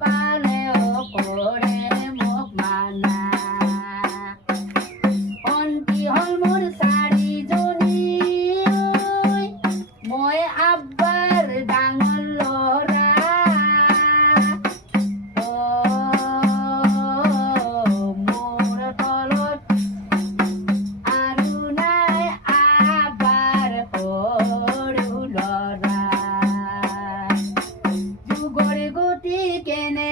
পালেও কৰে মোক মানা অন্তি হল মোৰ চাৰিজনী মই আব্বাৰ ডাঙৰ ল'ৰা মোৰ তলত আৰু নাই আব্বাৰ সৰু ল'ৰা যুগৰ গতি কেনে